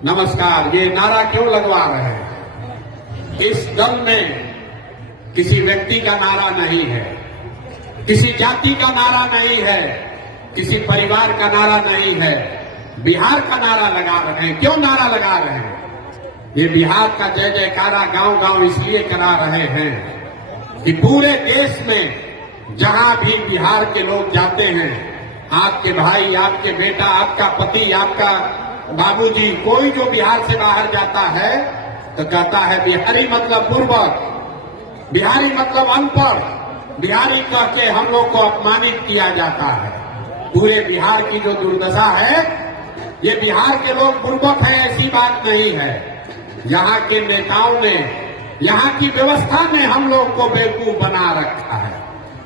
नमस्कार। ये नारा क्यों लगवा रहे हैं? इस दल में किसी व्यक्ति का नारा नहीं है, किसी जाति का नारा नहीं है, किसी परिवार का नारा नहीं है, बिहार का नारा लगा रहे हैं। क्यों नारा लगा रहे हैं? ये बिहार का जय जयकारा गांव गांव इसलिए करा रहे हैं कि पूरे देश में जहां भी बिहार के लोग जाते हैं, आपके भाई, आपके बेटा, आपका पति, आपका बाबूजी, कोई जो बिहार से बाहर जाता है तो कहता है बिहारी मतलब पूर्वक, बिहारी मतलब अनपढ़, बिहारी कह के हम लोग को अपमानित किया जाता है। पूरे बिहार की जो दुर्दशा है, ये बिहार के लोग पूर्वक है ऐसी बात नहीं है। यहाँ के नेताओं ने, यहाँ की व्यवस्था ने हम लोग को बेवकूफ बना रखा है,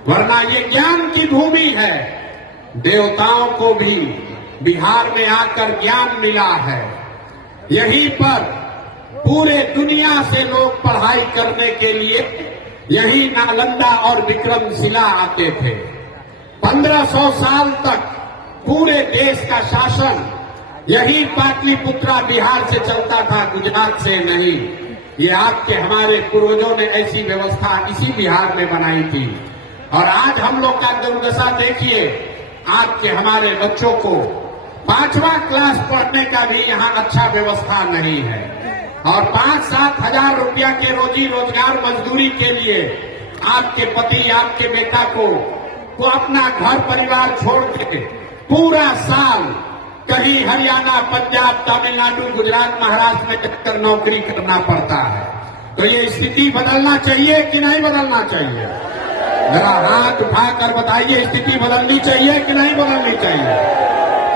वरना ये ज्ञान की भूमि है। देवताओं को भी बिहार में आकर ज्ञान मिला है। यहीं पर पूरे दुनिया से लोग पढ़ाई करने के लिए यही नालंदा और विक्रमशिला आते थे। 1500 साल तक पूरे देश का शासन यही पाटलिपुत्रा बिहार से चलता था, गुजरात से नहीं। ये आपके हमारे पूर्वजों ने ऐसी व्यवस्था इसी बिहार में बनाई थी। और आज हम लोग का दुर्दशा देखिए, आज के हमारे बच्चों को 5वां क्लास पढ़ने का भी यहाँ अच्छा व्यवस्था नहीं है। और 5-7 हजार रुपया के रोजी रोजगार मजदूरी के लिए आपके पति, आपके बेटा को अपना घर परिवार छोड़ के पूरा साल कहीं हरियाणा, पंजाब, तमिलनाडु, गुजरात, महाराष्ट्र में जाकर नौकरी करना पड़ता है। तो ये स्थिति बदलना चाहिए कि नहीं बदलना चाहिए? जरा हाथ उठाकर बताइए, स्थिति बदलनी चाहिए कि नहीं बदलनी चाहिए?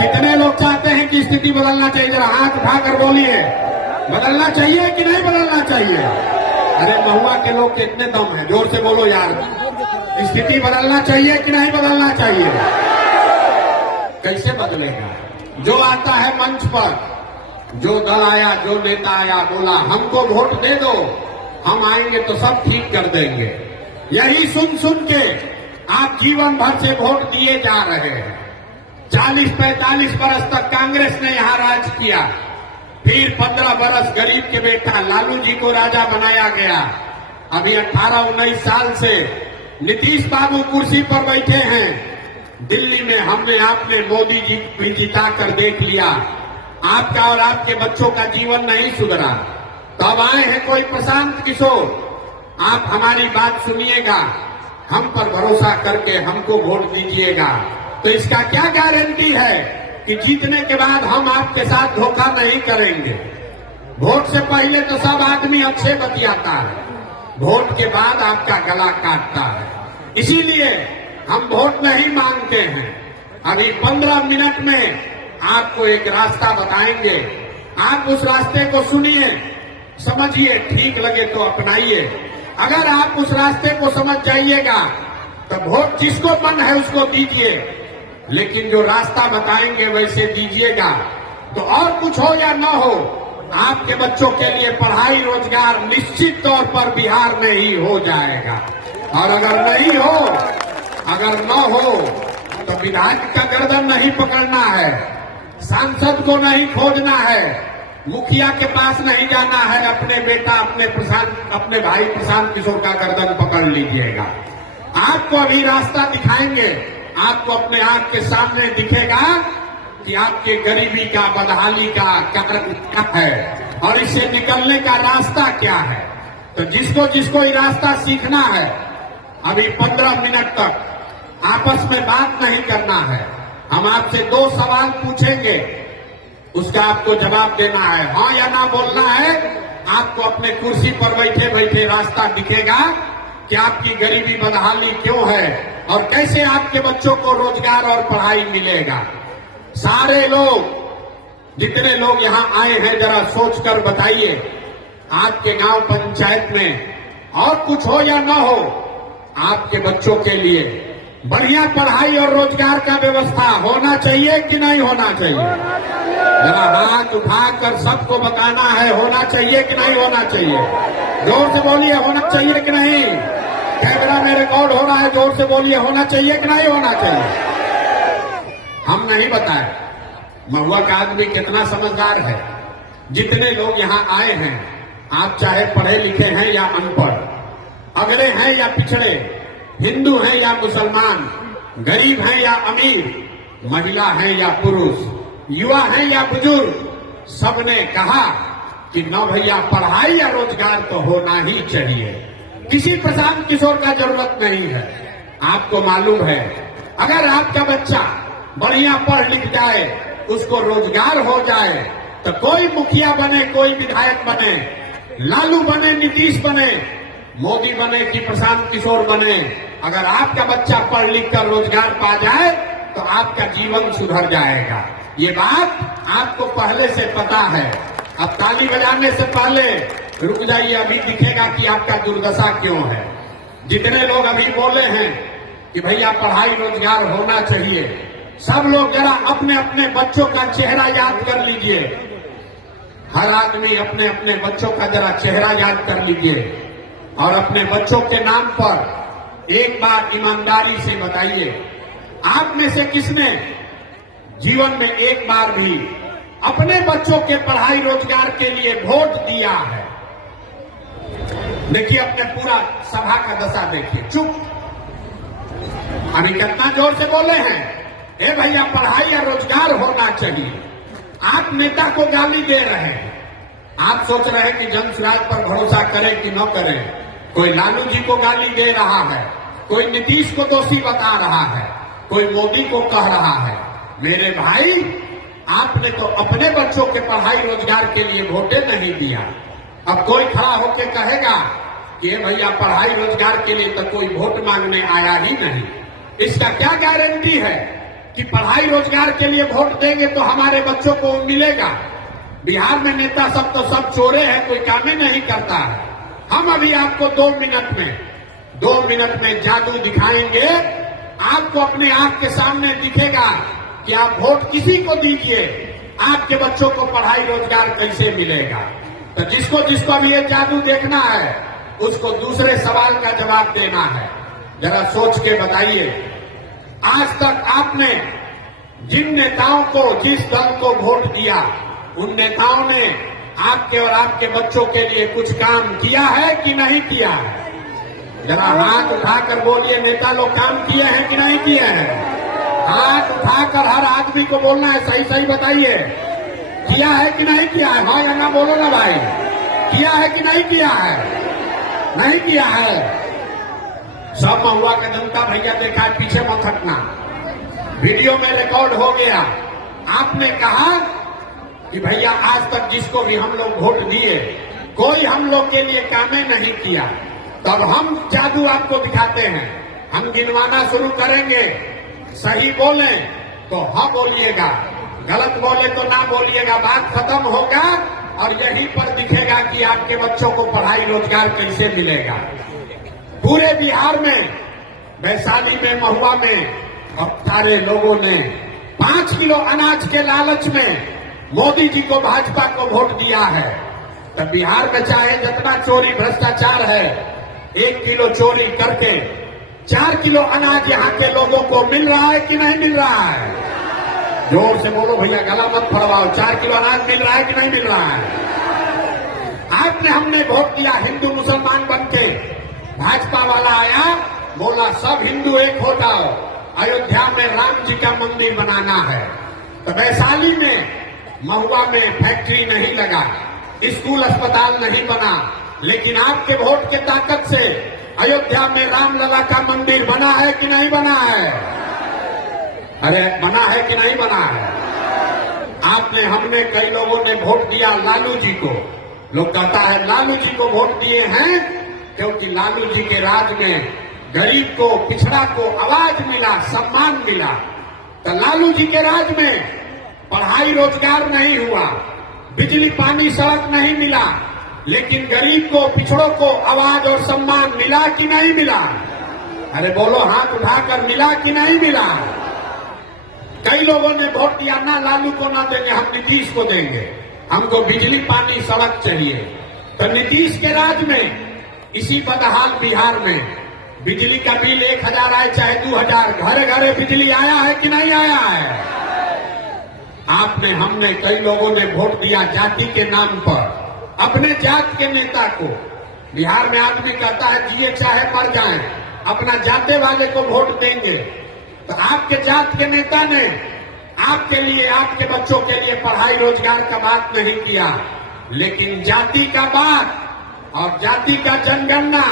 कितने लोग चाहते हैं कि स्थिति बदलना चाहिए? जरा हाथ उठाकर बोलिए, बदलना चाहिए कि नहीं बदलना चाहिए? अरे महुआ के लोग के इतने दम है, जोर से बोलो यार। स्थिति बदलना चाहिए कि नहीं बदलना चाहिए? कैसे बदलेगा? जो आता है मंच पर, जो दल आया, जो नेता आया, बोला हमको वोट दे दो, हम आएंगे तो सब ठीक कर देंगे। यही सुन सुन के आप जीवन भर से वोट दिए जा रहे हैं। 40-45 बरस तक कांग्रेस ने यहां राज किया, फिर 15 बरस गरीब के बेटा लालू जी को राजा बनाया गया। अभी 18-19 साल से नीतीश बाबू कुर्सी पर बैठे हैं। दिल्ली में हमने, आपने मोदी जी भी जिता कर देख लिया। आपका और आपके बच्चों का जीवन नहीं सुधरा। तब आए हैं कोई प्रशांत किशोर। आप हमारी बात सुनिएगा, हम पर भरोसा करके हमको वोट दीजिएगा। तो इसका क्या गारंटी है कि जीतने के बाद हम आपके साथ धोखा नहीं करेंगे? वोट से पहले तो सब आदमी अच्छे बतियाता है, वोट के बाद आपका गला काटता है। इसीलिए हम वोट नहीं मांगते हैं। अभी 15 मिनट में आपको एक रास्ता बताएंगे, आप उस रास्ते को सुनिए, समझिए, ठीक लगे तो अपनाइए। अगर आप उस रास्ते को समझ जाइएगा तो वोट जिसको मन है उसको दीजिए, लेकिन जो रास्ता बताएंगे वैसे दीजिएगा। तो और कुछ हो या न हो, आपके बच्चों के लिए पढ़ाई, रोजगार निश्चित तौर पर बिहार में ही हो जाएगा। और अगर नहीं हो, अगर न हो, तो विधायक का गर्दन नहीं पकड़ना है, सांसद को नहीं खोजना है, मुखिया के पास नहीं जाना है। अपने बेटा, अपने भाई प्रशांत किशोर का गर्दन पकड़ लीजिएगा। आपको अभी रास्ता दिखाएंगे, आपको अपने आंख के सामने दिखेगा कि आपके गरीबी का, बदहाली का कारण क्या है और इससे निकलने का रास्ता क्या है। तो जिसको जिसको ये रास्ता सीखना है, अभी 15 मिनट तक आपस में बात नहीं करना है। हम आपसे 2 सवाल पूछेंगे, उसका आपको जवाब देना है, हाँ या ना बोलना है। आपको अपने कुर्सी पर बैठे बैठे रास्ता दिखेगा कि आपकी गरीबी, बदहाली क्यों है और कैसे आपके बच्चों को रोजगार और पढ़ाई मिलेगा। सारे लोग, जितने लोग यहाँ आए हैं, जरा सोचकर बताइए, आपके गांव पंचायत में और कुछ हो या ना हो, आपके बच्चों के लिए बढ़िया पढ़ाई और रोजगार का व्यवस्था होना चाहिए कि नहीं होना चाहिए? जरा हाथ उठाकर सबको बताना है, होना चाहिए कि नहीं होना चाहिए? जोर से बोलिए, होना चाहिए कि नहीं? कैमरा में रिकॉर्ड हो रहा है, जोर से बोलिए, होना चाहिए कि नहीं होना चाहिए? हम नहीं बताए, महुआ का आदमी कितना समझदार है। जितने लोग यहाँ आए हैं, आप चाहे पढ़े लिखे हैं या अनपढ़, अगड़े हैं या पिछड़े, हिंदू हैं या मुसलमान, गरीब हैं या अमीर, महिला हैं या पुरुष, युवा हैं या बुजुर्ग, सबने कहा कि न भैया पढ़ाई या रोजगार तो होना ही चाहिए। किसी प्रशांत किशोर का जरूरत नहीं है। आपको मालूम है, अगर आपका बच्चा बढ़िया पढ़ लिख जाए, उसको रोजगार हो जाए, तो कोई मुखिया बने, कोई विधायक बने, लालू बने, नीतीश बने, मोदी बने कि प्रशांत किशोर बने, अगर आपका बच्चा पढ़ लिख कर रोजगार पा जाए तो आपका जीवन सुधर जाएगा। ये बात आपको पहले से पता है। अब ताली बजाने से पहले रुक जाइए, अभी दिखेगा कि आपका दुर्दशा क्यों है। जितने लोग अभी बोले हैं कि भैया पढ़ाई रोजगार होना चाहिए, सब लोग जरा अपने अपने बच्चों का चेहरा याद कर लीजिए। हर आदमी अपने अपने बच्चों का जरा चेहरा याद कर लीजिए और अपने बच्चों के नाम पर एक बार ईमानदारी से बताइए, आप में से किसने जीवन में एक बार भी अपने बच्चों के पढ़ाई रोजगार के लिए वोट दिया है? देखिए, अपने पूरा सभा का दशा देखिए, चुप। अभी कितना जोर से बोले हैं, ए भैया पढ़ाई या रोजगार होना चाहिए। आप नेता को गाली दे रहे हैं। आप सोच रहे हैं कि जनसुराज पर भरोसा करें कि न करें। कोई लालू जी को गाली दे रहा है, कोई नीतीश को दोषी बता रहा है, कोई मोदी को कह रहा है। मेरे भाई, आपने तो अपने बच्चों के पढ़ाई रोजगार के लिए वोटे नहीं दिया। अब कोई खड़ा होकर कहेगा कि भैया पढ़ाई रोजगार के लिए तो कोई वोट मांगने आया ही नहीं। इसका क्या गारंटी है कि पढ़ाई रोजगार के लिए वोट देंगे तो हमारे बच्चों को मिलेगा? बिहार में नेता सब तो सब चोरे हैं, कोई काम ही नहीं करता है। हम अभी आपको 2 मिनट में जादू दिखाएंगे। आपको अपने आंख के सामने दिखेगा कि आप वोट किसी को दीजिए, आपके बच्चों को पढ़ाई रोजगार कैसे मिलेगा। तो जिसको जिसको अभी ये जादू देखना है, उसको दूसरे सवाल का जवाब देना है। जरा सोच के बताइए, आज तक आपने जिन नेताओं को, जिस दल को वोट दिया, उन नेताओं ने आपके और आपके बच्चों के लिए कुछ काम किया है कि नहीं किया है? जरा हाथ उठाकर बोलिए, नेता लोग काम किए हैं कि नहीं किए हैं? हाथ उठाकर हर आदमी को बोलना है, सही सही बताइए, किया है कि नहीं किया है? हाँ या ना बोलो ना भाई, किया है कि नहीं किया है? नहीं किया है। सब महुआ का जनता भैया देखा है, पीछे मत हटना, वीडियो में रिकॉर्ड हो गया। आपने कहा कि भैया आज तक जिसको भी हम लोग वोट दिए, कोई हम लोग के लिए कामें नहीं किया। तब हम जादू आपको दिखाते हैं, हम गिनवाना शुरू करेंगे। सही बोले तो हाँ बोलिएगा, गलत बोले तो ना बोलिएगा। बात खत्म होगा और यहीं पर दिखेगा कि आपके बच्चों को पढ़ाई रोजगार कैसे मिलेगा। पूरे बिहार में, वैशाली में, महुआ में अब सारे लोगों ने 5 किलो अनाज के लालच में मोदी जी को, भाजपा को वोट दिया है। तो बिहार में चाहे जितना चोरी भ्रष्टाचार है, 1 किलो चोरी करके 4 किलो अनाज यहाँ के लोगों को मिल रहा है कि नहीं मिल रहा है? जोर से बोलो भैया, गला मत फड़वाओ। 4 किलो अनाज मिल रहा है कि नहीं मिल रहा है? आपने, हमने वोट दिया हिंदू मुसलमान बनके। भाजपा वाला आया, बोला सब हिंदू एक हो जाओ, अयोध्या में राम जी का मंदिर बनाना है। तो वैशाली में, महुआ में फैक्ट्री नहीं लगा, स्कूल अस्पताल नहीं बना, लेकिन आपके वोट के ताकत से अयोध्या में रामलला का मंदिर बना है कि नहीं बना है? अरे बना है कि नहीं बना है? आपने, हमने, कई लोगों ने वोट दिया लालू जी को। लोग कहता है लालू जी को वोट दिए हैं क्योंकि लालू जी के राज में गरीब को, पिछड़ा को आवाज मिला, सम्मान मिला। तो लालू जी के राज में पढ़ाई रोजगार नहीं हुआ, बिजली पानी सड़क नहीं मिला, लेकिन गरीब को, पिछड़ों को आवाज और सम्मान मिला कि नहीं मिला? अरे बोलो, हाथ उठाकर, मिला कि नहीं मिला? कई लोगों ने वोट दिया, ना लालू को ना देंगे, हम नीतीश को देंगे, हमको बिजली पानी सड़क चाहिए। तो नीतीश के राज में इसी बदहाल बिहार में बिजली का बिल 1000 आए चाहे 2000, घरे घरे बिजली आया है कि नहीं आया है? आपने हमने कई लोगों ने वोट दिया जाति के नाम पर, अपने जात के नेता को। बिहार में आदमी कहता है जिए चाहे मर जाएं, अपना जाते वाले को वोट देंगे। तो आपके जात के नेता ने आपके लिए, आपके बच्चों के लिए पढ़ाई रोजगार का बात नहीं किया, लेकिन जाति का बात और जाति का जनगणना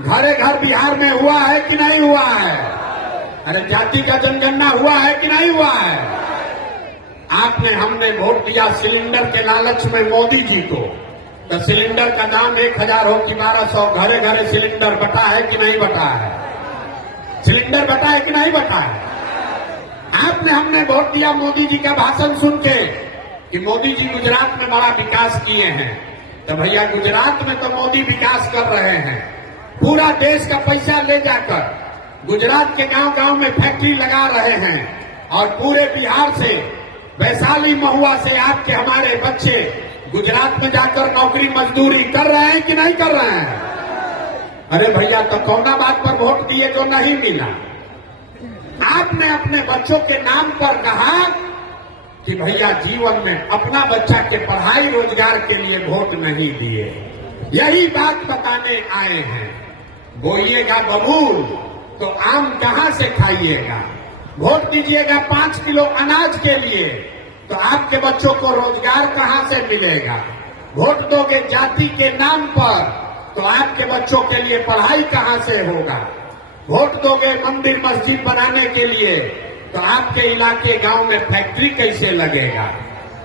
घरे घर बिहार में हुआ है कि नहीं हुआ है? अरे जाति का जनगणना हुआ है कि नहीं हुआ है? आपने हमने वोट दिया सिलेंडर के लालच में मोदी जी को। तो सिलेंडर का दाम 1000 हो कि 1200, घरे घरे सिलेंडर बटा है कि नहीं बटा है? सिलेंडर बटा है कि नहीं बटा है? आपने हमने वोट दिया मोदी जी का भाषण सुन के कि मोदी जी गुजरात में बड़ा विकास किए हैं। तो भैया गुजरात में तो मोदी विकास कर रहे हैं, पूरा देश का पैसा ले जाकर गुजरात के गांव गांव में फैक्ट्री लगा रहे हैं और पूरे बिहार से, वैशाली महुआ से आपके हमारे बच्चे गुजरात में जाकर नौकरी मजदूरी कर रहे हैं कि नहीं कर रहे हैं? अरे भैया तो कौना बात पर वोट दिए जो नहीं मिला? आपने अपने बच्चों के नाम पर कहा कि भैया जीवन में अपना बच्चा के पढ़ाई रोजगार के लिए वोट नहीं दिए। यही बात बताने आए हैं। बोइएगा बबूल तो आम कहां से खाइएगा? वोट दीजिएगा 5 किलो अनाज के लिए तो आपके बच्चों को रोजगार कहां से मिलेगा? वोट दोगे जाति के नाम पर तो आपके बच्चों के लिए पढ़ाई कहां से होगा? वोट दोगे मंदिर मस्जिद बनाने के लिए तो आपके इलाके गांव में फैक्ट्री कैसे लगेगा?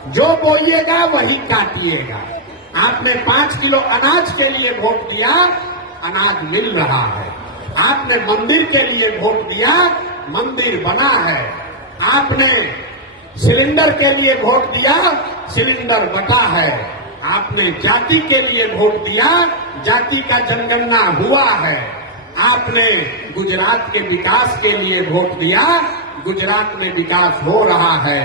जो बोइएगा वही काटिएगा। आपने 5 किलो अनाज के लिए वोट दिया, अनाज मिल रहा है। आपने मंदिर के लिए वोट दिया, मंदिर बना है। आपने सिलेंडर के लिए वोट दिया, सिलेंडर बटा है। आपने जाति के लिए वोट दिया, जाति का जनगणना हुआ है। आपने गुजरात के विकास के लिए वोट दिया, गुजरात में विकास हो रहा है।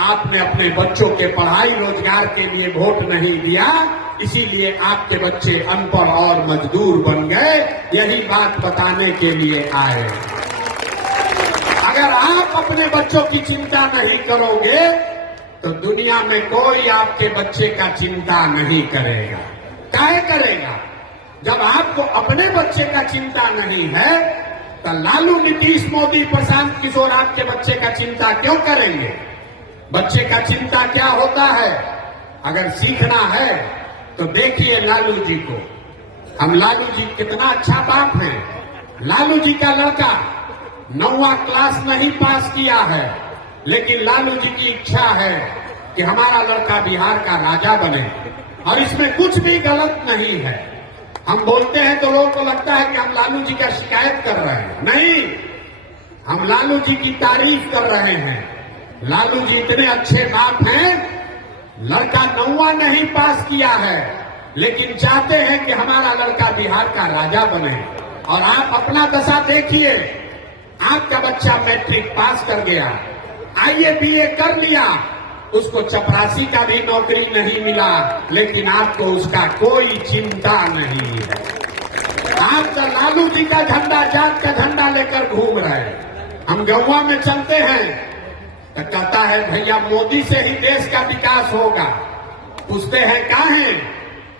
आपने अपने बच्चों के पढ़ाई रोजगार के लिए वोट नहीं दिया, इसीलिए आपके बच्चे अनपढ़ और मजदूर बन गए। यही बात बताने के लिए आए। अगर आप अपने बच्चों की चिंता नहीं करोगे तो दुनिया में कोई आपके बच्चे का चिंता नहीं करेगा। काहे करेगा? जब आपको अपने बच्चे का चिंता नहीं है तो लालू, नीतीश, मोदी, प्रशांत किशोर आपके बच्चे का चिंता क्यों करेंगे? बच्चे का चिंता क्या होता है? अगर सीखना है तो देखिए लालू जी को। हम लालू जी कितना अच्छा बाप है। लालू जी का लड़का 9वां क्लास नहीं पास किया है, लेकिन लालू जी की इच्छा है कि हमारा लड़का बिहार का राजा बने, और इसमें कुछ भी गलत नहीं है। हम बोलते हैं तो लोगों को लगता है कि हम लालू जी का शिकायत कर रहे हैं। नहीं, हम लालू जी की तारीफ कर रहे हैं। लालू जी इतने अच्छे बाप हैं, लड़का 9वां नहीं पास किया है, लेकिन चाहते हैं कि हमारा लड़का बिहार का राजा बने। और आप अपना दशा देखिए, आपका बच्चा मैट्रिक पास कर गया, आईए बीए कर लिया, उसको चपरासी का भी नौकरी नहीं मिला, लेकिन आपको उसका कोई चिंता नहीं है। आप तो लालू जी का झंडा, जात का झंडा लेकर घूम रहे हैं। हम गौवा में चलते हैं तो कहता है भैया मोदी से ही देश का विकास होगा। पूछते हैं कहाँ है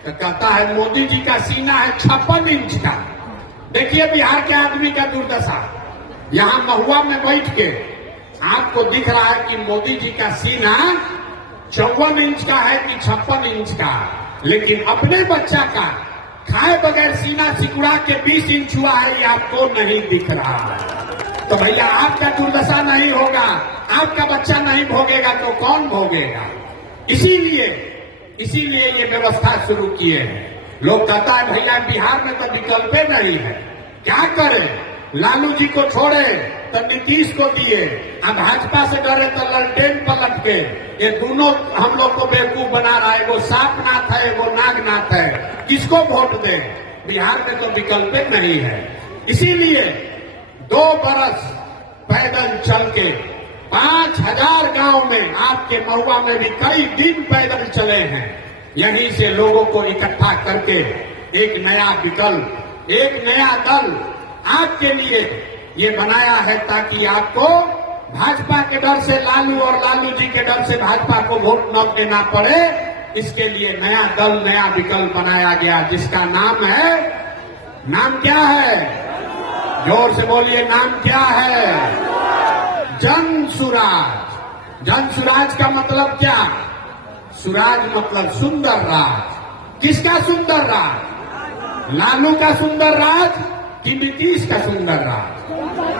तो कहता है मोदी जी का सीना है 56 इंच का। देखिए बिहार के आदमी का दुर्दशा। यहाँ महुआ में बैठ के आपको दिख रहा है कि मोदी जी का सीना 54 इंच का है कि 56 इंच का, लेकिन अपने बच्चा का खाए बगैर सीना सिकुड़ा के 20 इंच हुआ है, ये आपको नहीं दिख रहा है। तो भैया आपका दुर्दशा नहीं होगा, आपका बच्चा नहीं भोगेगा तो कौन भोगेगा? इसीलिए ये व्यवस्था शुरू किए हैं। लोग कहता है भैया बिहार में तो विकल्प नहीं है, क्या करें? लालू जी को छोड़े तो नीतीश को दिए, अब भाजपा से डरे तो ललटेन पलट के। ये दोनों हम लोग को बेवकूफ बना रहा है। वो सांपनाथ है, वो नागनाथ है, किसको वोट दें? बिहार में तो विकल्प नहीं है। इसीलिए 2 बरस पैदल चल के 5000 गांव में, आपके महुआ में भी कई दिन पैदल चले हैं। यहीं से लोगों को इकट्ठा करके एक नया विकल्प, एक नया दल आपके लिए ये बनाया है, ताकि आपको भाजपा के डर से लालू और लालू जी के डर से भाजपा को वोट न देना पड़े, इसके लिए नया दल, नया विकल्प बनाया गया, जिसका नाम है, नाम क्या है? जोर से बोलिए, नाम क्या है? जन सुराज। जन सुराज का मतलब क्या? सुराज मतलब सुंदर राज। किसका सुंदर राज? लालू का सुंदर राज कि नीतीश का सुंदर राज?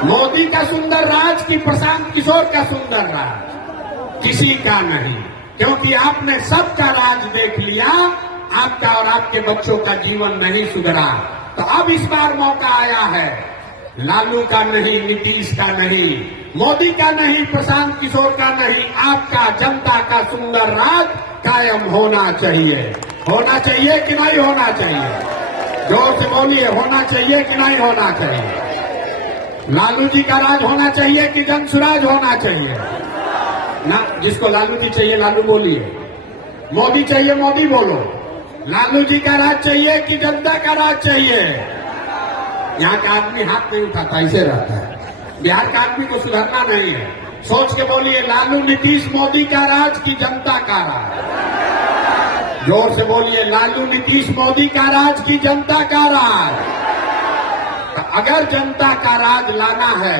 मोदी का सुंदर राज कि प्रशांत किशोर का सुंदर राज? किसी का नहीं, क्योंकि आपने सबका राज देख लिया, आपका और आपके बच्चों का जीवन नहीं सुधरा। तो अब इस बार मौका आया है, लालू का नहीं, नीतीश का नहीं, मोदी का नहीं, प्रशांत किशोर का नहीं, आपका जनता का सुंदर राज कायम होना चाहिए। होना चाहिए कि नहीं होना चाहिए? जोर से बोलिए, होना चाहिए कि नहीं होना चाहिए? लालू जी का राज होना चाहिए कि जन सुराज होना चाहिए? ना, जिसको लालू जी चाहिए लालू बोलिए, मोदी चाहिए मोदी बोलो। लालू जी का राज चाहिए कि जनता का राज चाहिए? यहाँ का आदमी हाथ नहीं उठाता, ऐसे रहता है। बिहार का आदमी को सुधरना नहीं है। सोच के बोलिए, लालू नीतीश मोदी का राज की जनता का राज? जोर से बोलिए, लालू नीतीश मोदी का राज की जनता का राज? तो अगर जनता का राज लाना है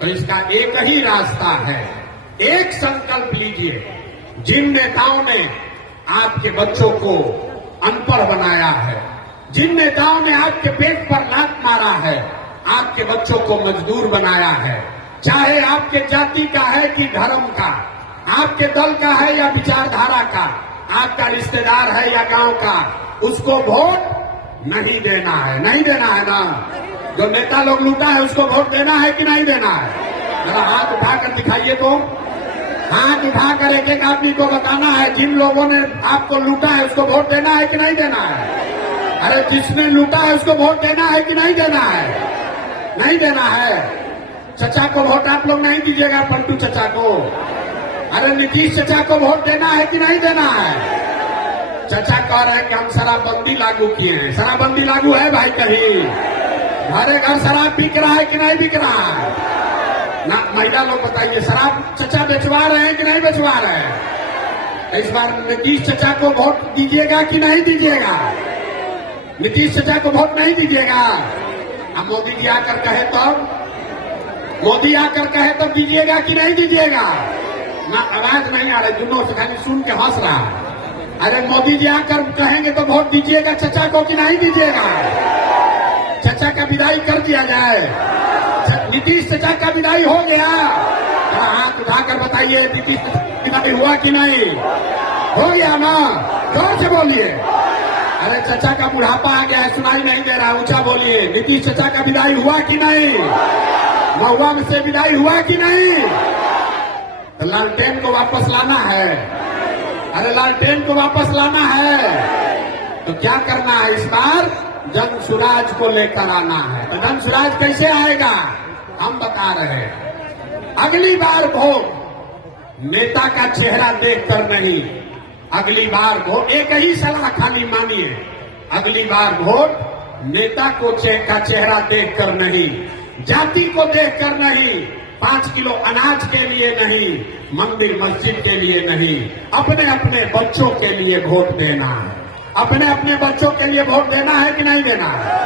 तो इसका एक ही रास्ता है। एक संकल्प लीजिए, जिन नेताओं ने आपके बच्चों को अनपढ़ बनाया है, जिन नेताओं ने आपके पेट पर लात मारा है, आपके बच्चों को मजदूर बनाया है, चाहे आपके जाति का है कि धर्म का, आपके दल का है या विचारधारा का, आपका रिश्तेदार है या गांव का, उसको वोट नहीं देना है। नहीं देना है ना? जो नेता लोग लूटा है उसको वोट देना है कि नहीं देना है? जरा हाथ उठाकर दिखाइए तो। हाथ उठाकर एक एक आदमी को बताना है, जिन लोगों ने आपको लूटा है उसको वोट देना है कि नहीं देना है? अरे जिसने लूटा है उसको वोट देना है कि नहीं देना है? नहीं देना है। चचा को वोट आप लोग नहीं दीजिएगा, पलटू चचा को। अरे नीतीश चचा को वोट देना है कि नहीं देना है? चचा कह रहे हैं कि हम शराबबंदी लागू किए हैं। शराबबंदी लागू है भाई कहीं? घरे घर शराब बिक रहा है कि नहीं बिक रहा है? ना, महिला लोग बताइए, शराब चचा बेचवा रहे हैं कि नहीं बेचवा रहे हैं? इस बार नीतीश चचा को वोट दीजिएगा कि नहीं दीजिएगा? नीतीश चचा को वोट नहीं दीजिएगा? अब मोदी जी आकर कहे तब, मोदी आकर कहे तब दीजिएगा कि नहीं दीजिएगा? ना, आवाज नहीं आ रही, दोनों से खाली सुन के हंस रहा है। अरे मोदी जी आकर कहेंगे तो वोट दीजिएगा चचा को कि नहीं दीजिएगा? चचा का विदाई कर दिया जाए। नीतीश चचा का विदाई हो गया? हाथ उठाकर बताइए, नीतीश विदाई हुआ कि नहीं? हो गया ना? जोर से बोलिए। अरे चचा का बुढ़ापा आ गया है, सुनाई नहीं दे रहा, ऊंचा बोलिए। नीतीश चचा का विदाई हुआ कि नहीं? महुआ में से विदाई हुआ कि नहीं? तो लालटेन को वापस लाना है। अरे लालटेन को वापस लाना है तो क्या करना है? इस बार जन सुराज को लेकर आना है। तो जन सुराज कैसे आएगा हम बता रहे हैं। अगली बार वोट नेता का चेहरा देखकर नहीं, अगली बार वोट, एक ही सलाह खाली मानिए, अगली बार वोट नेता को का चेहरा देखकर नहीं, जाति को देखकर नहीं, 5 किलो अनाज के लिए नहीं, मंदिर मस्जिद के लिए नहीं, अपने अपने बच्चों के लिए वोट देना है। अपने अपने बच्चों के लिए वोट देना है कि नहीं देना है?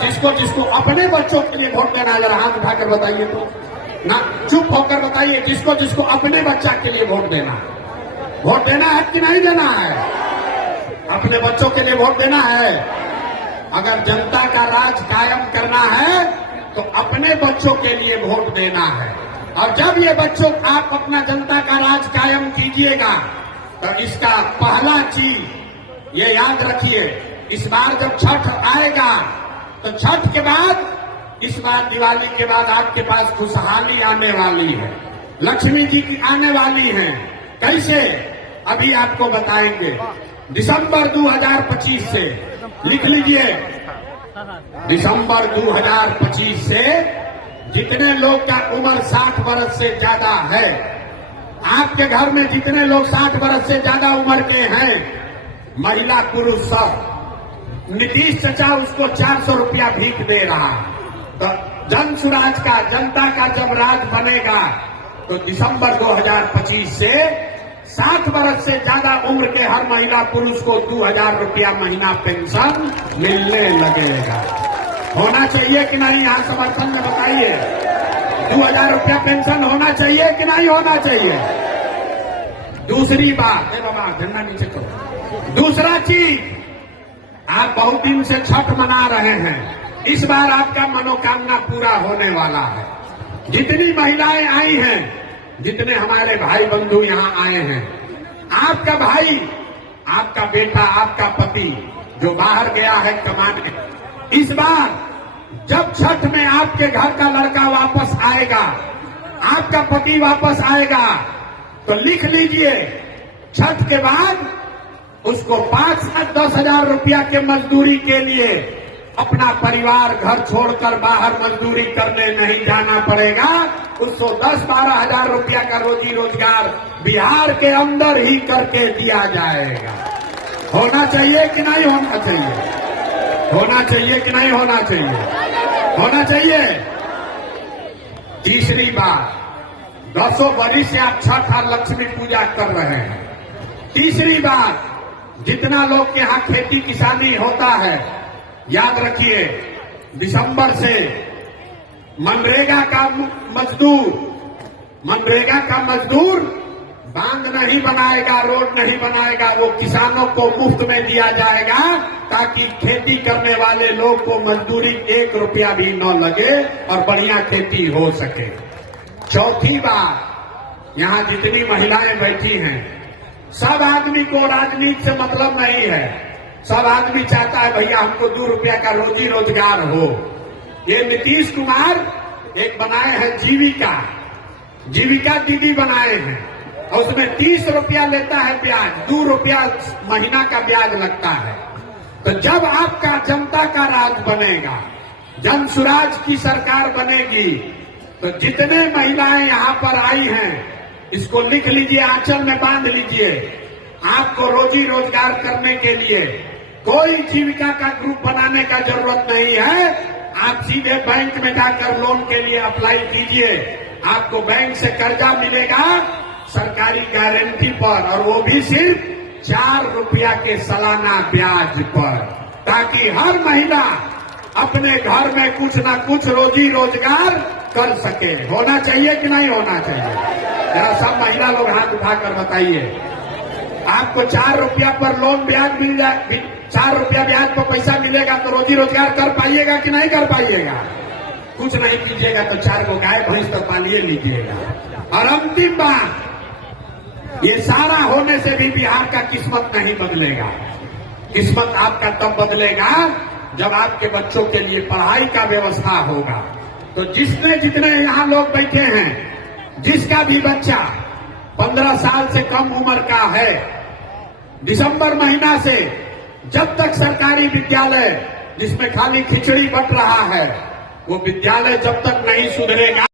जिसको जिसको अपने बच्चों के लिए वोट देना है जरा हाथ उठाकर बताइए तो। ना, चुप होकर बताइए, जिसको जिसको अपने बच्चा के लिए वोट देना है। वोट देना है कि नहीं देना है? अपने बच्चों के लिए वोट देना है। अगर जनता का राज कायम करना है तो अपने बच्चों के लिए वोट देना है। और जब ये बच्चों आप अपना जनता का राज कायम कीजिएगा तो इसका पहला चीज ये याद रखिए, इस बार जब छठ आएगा तो छठ के बाद, इस बार दिवाली के बाद आपके पास खुशहाली आने वाली है, लक्ष्मी जी की आने वाली है। कैसे? अभी आपको बताएंगे। दिसंबर 2025 से, लिख लीजिए, दिसंबर 2025 से जितने लोग का उम्र 60 वर्ष से ज्यादा है, आपके घर में जितने लोग 60 वर्ष से ज्यादा उम्र के हैं, महिला पुरुष सब, नीतीश चचा उसको 400 रुपया भीख दे रहा है। तो जन सुराज का, जनता का जब राज बनेगा तो दिसंबर 2025 से 60 वर्ष से ज्यादा उम्र के हर महिला पुरुष को 2000 रुपया महीना पेंशन मिलने लगेगा। होना चाहिए कि नहीं? यहां समर्थन में बताइए। 2000 रुपया पेंशन होना चाहिए कि नहीं होना चाहिए? दूसरी बात, बाबा झंडा नीचे करो। दूसरा चीज, आप बहुत दिन से छठ मना रहे हैं, इस बार आपका मनोकामना पूरा होने वाला है। जितनी महिलाएं आई हैं, जितने हमारे भाई बंधु यहां आए हैं, आपका भाई, आपका बेटा, आपका पति जो बाहर गया है कमाने, इस बार जब छठ में आपके घर का लड़का वापस आएगा, आपका पति वापस आएगा, तो लिख लीजिए छठ के बाद उसको 5 से 10 हजार रुपया के मजदूरी के लिए अपना परिवार घर छोड़कर बाहर मजदूरी करने नहीं जाना पड़ेगा। उसको 10-12 हजार रुपया का रोजी रोजगार बिहार के अंदर ही करके दिया जाएगा। होना चाहिए कि नहीं होना चाहिए? होना चाहिए कि नहीं होना चाहिए? होना चाहिए। तीसरी बात, 10 वर्ष से आप छठ और लक्ष्मी पूजा कर रहे हैं। तीसरी बात, जितना लोग के यहाँ खेती किसानी होता है, याद रखिए दिसंबर से मनरेगा का मजदूर बांध नहीं बनाएगा, रोड नहीं बनाएगा, वो किसानों को मुफ्त में दिया जाएगा ताकि खेती करने वाले लोग को मजदूरी 1 रुपया भी न लगे और बढ़िया खेती हो सके। चौथी बात, यहां जितनी महिलाएं बैठी हैं, सब आदमी को राजनीति से मतलब नहीं है। सब आदमी चाहता है भैया हमको 2 रुपया का रोजी रोजगार हो। ये नीतीश कुमार एक बनाए हैं जीविका दीदी बनाए हैं, और उसमें 30 रुपया लेता है ब्याज, 2 रुपया महीना का ब्याज लगता है। तो जब आपका जनता का राज बनेगा, जन सुराज की सरकार बनेगी, तो जितने महिलाएं यहाँ पर आई हैं, इसको लिख लीजिए, आंचल में बांध लीजिए। आपको रोजी रोजगार करने के लिए कोई जीविका का ग्रुप बनाने का जरूरत नहीं है। आप सीधे बैंक में जाकर लोन के लिए अप्लाई कीजिए, आपको बैंक से कर्जा मिलेगा सरकारी गारंटी पर, और वो भी सिर्फ 4 रुपया के सालाना ब्याज पर, ताकि हर महिला अपने घर में कुछ ना कुछ रोजी रोजगार कर सके। होना चाहिए कि नहीं होना चाहिए? जरा सब महिला लोग हाथ उठाकर बताइए। आपको 4 रुपया पर लोन ब्याज मिल जाए, 4 रुपया ब्याज पर पैसा मिलेगा, तो रोजी रोजगार कर पाइएगा कि नहीं कर पाइएगा? कुछ नहीं कीजिएगा तो 4 को गाय भैंस तो पालिए लीजिएगा। और अंतिम बात, ये सारा होने से भी बिहार का किस्मत नहीं बदलेगा। किस्मत आपका तब बदलेगा जब आपके बच्चों के लिए पढ़ाई का व्यवस्था होगा। तो जितने यहाँ लोग बैठे हैं, जिसका भी बच्चा 15 साल से कम उम्र का है, दिसंबर महीना से जब तक सरकारी विद्यालय जिसमें खाली खिचड़ी बट रहा है, वो विद्यालय जब तक नहीं सुधरेगा,